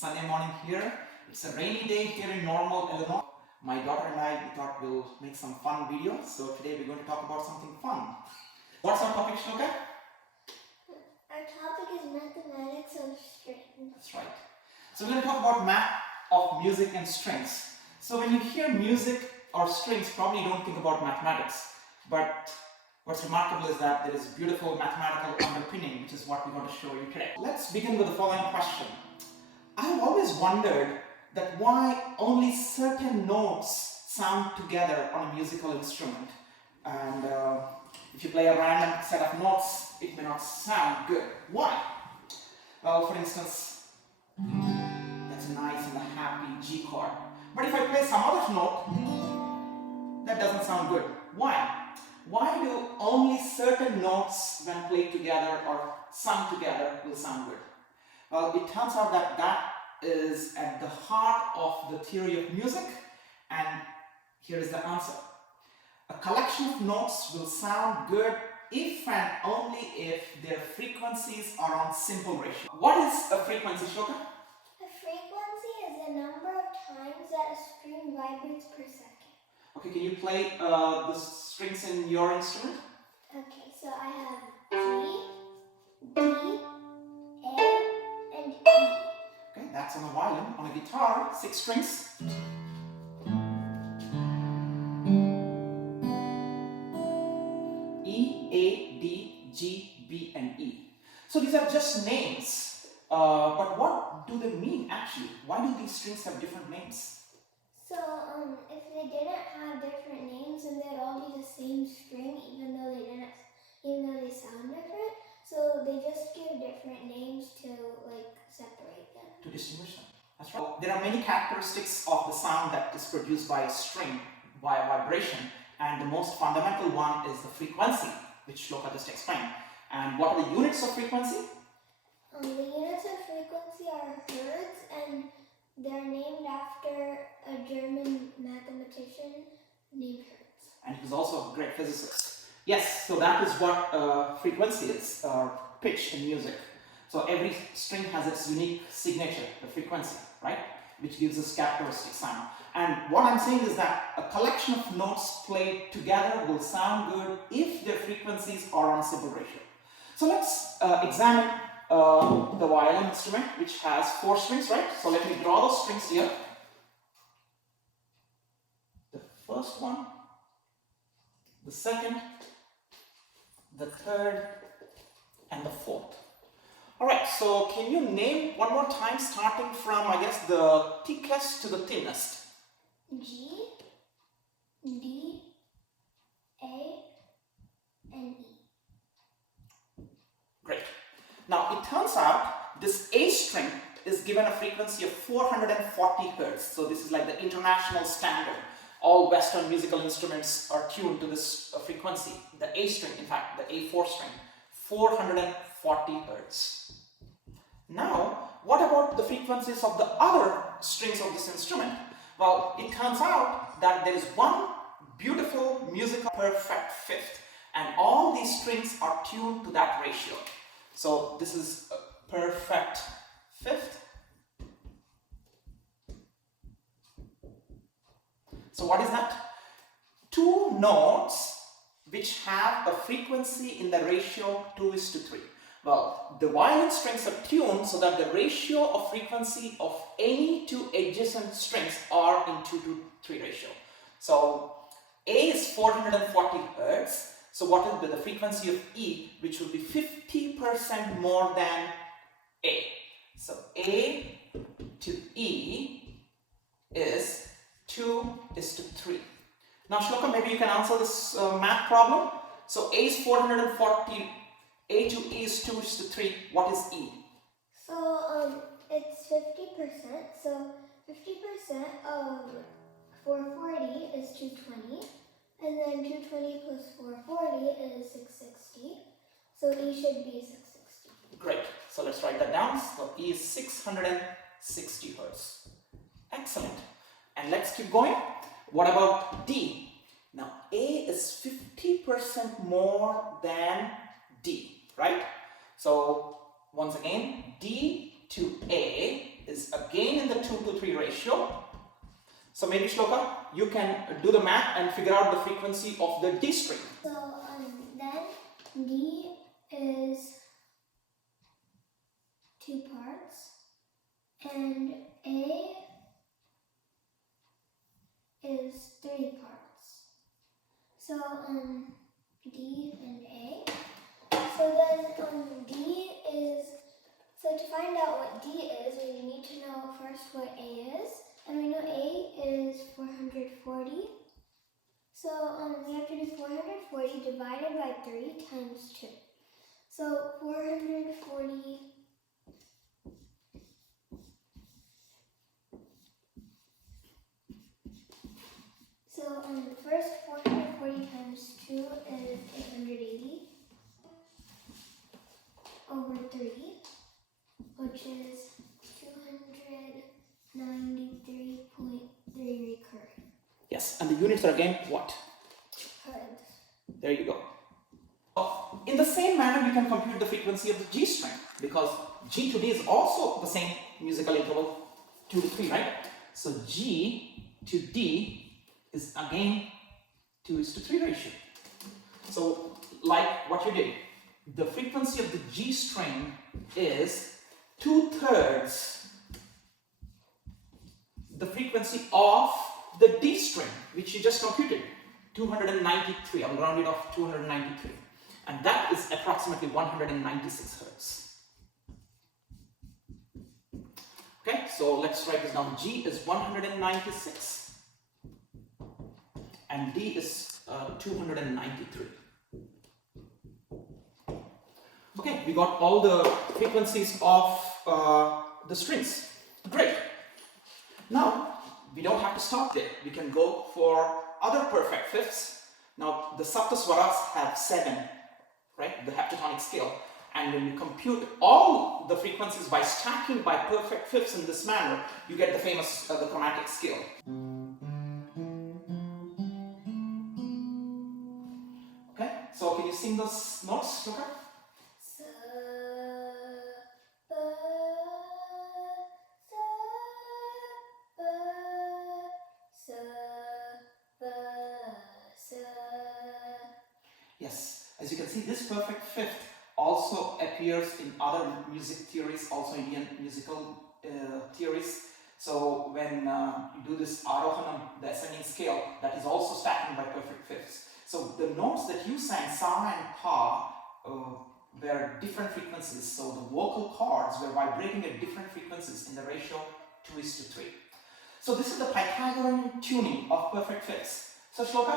Sunday morning here. It's a rainy day here in Normal, Illinois. My daughter and I thought we'll make some fun videos. So today we're going to talk about something fun. What's our topic, Shloka? Our topic is mathematics of strings. That's right. So we're going to talk about math of music and strings. So when you hear music or strings, probably you don't think about mathematics. But what's remarkable is that there is beautiful mathematical underpinning, which is what we're going to show you today. Let's begin with the following question. I've always wondered that why only certain notes sound together on a musical instrument. And if you play a random set of notes, it may not sound good. Why? Well, for instance, that's a nice and a happy G chord. But if I play some other note, that doesn't sound good. Why? Why do only certain notes, when played together or sung together, will sound good? Well, it turns out that that is at the heart of the theory of music, and here is the answer. A collection of notes will sound good if and only if their frequencies are on simple ratio. What is a frequency, Shloka? A frequency is the number of times that a string vibrates per second. Okay, can you play the strings in your instrument? Okay, so I have G, D, A, and E. Okay, that's on a violin. On a guitar, 6 strings. E, A, D, G, B, and E. So these are just names. But what do they mean actually? Why do these strings have different names? So, if they didn't have different names, then they'd all be the same string, even though they sound different. So they just give different names to separate them. To distinguish them. That's right. There are many characteristics of the sound that is produced by a string via vibration, and the most fundamental one is the frequency, which Shloka just explained. And what are the units of frequency? The units of frequency are hertz, and they're named after a German mathematician named Hertz. And he was also a great physicist. Yes, so that is what frequency is, pitch in music. So every string has its unique signature, the frequency, right? Which gives us characteristic sound. And what I'm saying is that a collection of notes played together will sound good if their frequencies are on simple ratio. So let's examine the violin instrument, which has 4 strings, right? So let me draw those strings here. The first one, the second, the third, and the fourth. Alright, so can you name one more time, starting from, I guess, the thickest to the thinnest? G, D, A, and E. Great. Now, it turns out this A string is given a frequency of 440 Hertz. So this is like the international standard. All Western musical instruments are tuned to this frequency. The A string, in fact, the A4 string, 440 Hertz. Now, what about the frequencies of the other strings of this instrument? Well, it turns out that there is one beautiful musical perfect fifth, and all these strings are tuned to that ratio. So this is a perfect fifth. So what is that? 2 notes which have a frequency in the ratio 2:3. Well, the violin strings are tuned so that the ratio of frequency of any 2 adjacent strings are in 2:3 ratio. So A is 440 Hertz. So what will be the frequency of E, which will be 50% more than A. So A to E is 2:3. Now Shloka, maybe you can answer this math problem. So A is 440, A to E is 2:3. What is E? So, it's 50%. So 50% of 440 is 220. And then 220 plus 440 is 660. So E should be 660. Great. So let's write that down. So E is 660 Hertz. Excellent. And let's keep going. What about D? Now A is 50% more than D, right? So once again, D to A is again in the 2:3 ratio. So maybe Shloka, you can do the math and figure out the frequency of the D string. So then D is 2 parts and A is 3 parts. So D and A. So then D is, so to find out what D is, we need to know first what A is. And we know A is 440. So we have to do 440 divided by 3 times 2. So 440 first 440 times 2 is 880 over 3, which is 293.3 recurring. Yes, and the units are again what? Hertz. There you go. In the same manner, we can compute the frequency of the G string, because G to D is also the same musical interval, 2 to 3, right? So G to D is again 2:3 ratio. So like what you did, the frequency of the G string is 2/3 the frequency of the D string, which you just computed, 293. I'll round it off, 293. And that is approximately 196 hertz. Okay, so let's write this down. G is 196 and D is 293. Okay, we got all the frequencies of the strings. Great. Now, we don't have to stop there. We can go for other perfect fifths. Now, the Saptha Svaras have 7, right? The heptatonic scale. And when you compute all the frequencies by stacking by perfect fifths in this manner, you get the famous, the chromatic scale. Okay, so can you sing those notes, Shloka? Yes, as you can see, this perfect fifth also appears in other music theories, also Indian musical theories. So when you do this arohanam, the ascending scale, that is also stacking by perfect fifths. So the notes that you sang, sa and pa, were different frequencies. So the vocal cords were vibrating at different frequencies in the ratio 2:3. So this is the Pythagorean tuning of perfect fifths. So Shloka,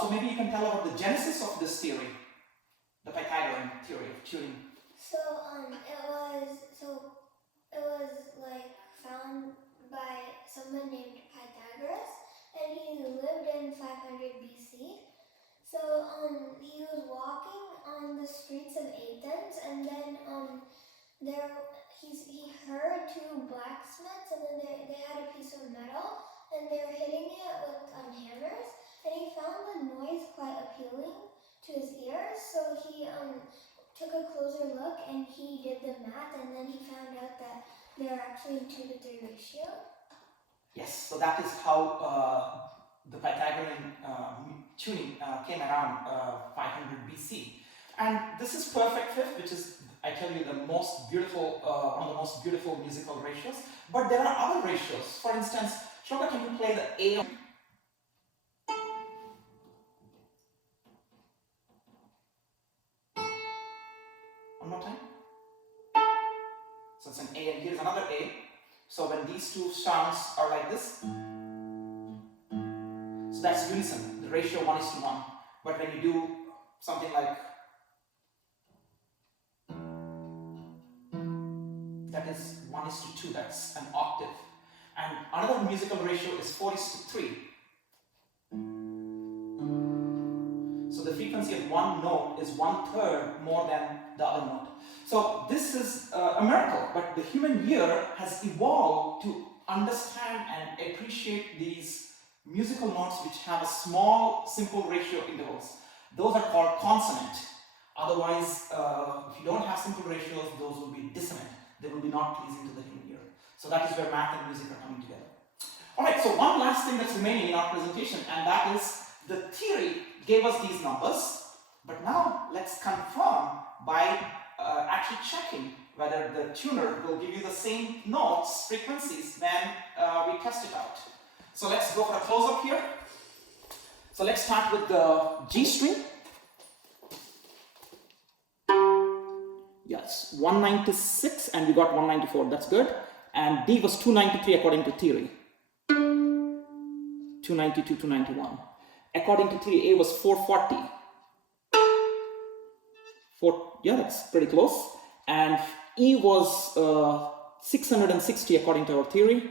so maybe you can tell about the genesis of this theory, the Pythagorean theory of tuning. So it was like found by someone named Pythagoras, and he lived in 500 BC. So he was walking on the streets of Athens, and then he heard 2 blacksmiths, and then they had a piece of metal, and they were hitting it with hammers, and he found the noise quite appealing to his ears, so he took a closer look and he did the math, and then he found out that they're actually in 2:3 ratio. Yes, so that is how the Pythagorean tuning came around 500 BC. And this is perfect fifth, which is, I tell you, the most beautiful, one of the most beautiful musical ratios. But there are other ratios. For instance, Shloka, can you play the A? One more time. So it's an A, and here's another A. So when these two sounds are like this, so that's unison, the ratio 1:1. But when you do something like, that is 1:2, that's an octave. And another musical ratio is 4:3. So the frequency of one note is 1/3 more than the other note. So this is a miracle, but the human ear has evolved to understand and appreciate these musical notes which have a small, simple ratio intervals. Those are called consonant. Otherwise, if you don't have simple ratios, those will be dissonant. They will be not pleasing to the human ear. So that is where math and music are coming together. Alright, so one last thing that's remaining in our presentation, and that is the theory gave us these numbers, but now let's confirm by actually checking whether the tuner will give you the same notes, frequencies, when we test it out. So let's go for a close-up here. So let's start with the G string. Yes, 196 and we got 194, that's good. And D was 293 according to theory. 292, 291. According to theory, A was 440. Yeah, that's pretty close. And E was 660 according to our theory.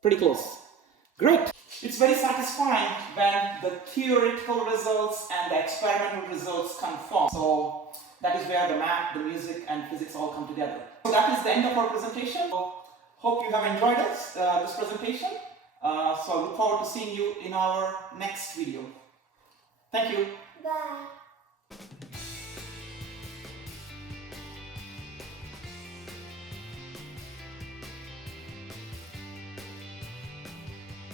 Pretty close. Great. It's very satisfying when the theoretical results and the experimental results conform. So that is where the math, the music, and physics all come together. So that is the end of our presentation. So, hope you have enjoyed this presentation. So I look forward to seeing you in our next video. Thank you. Bye.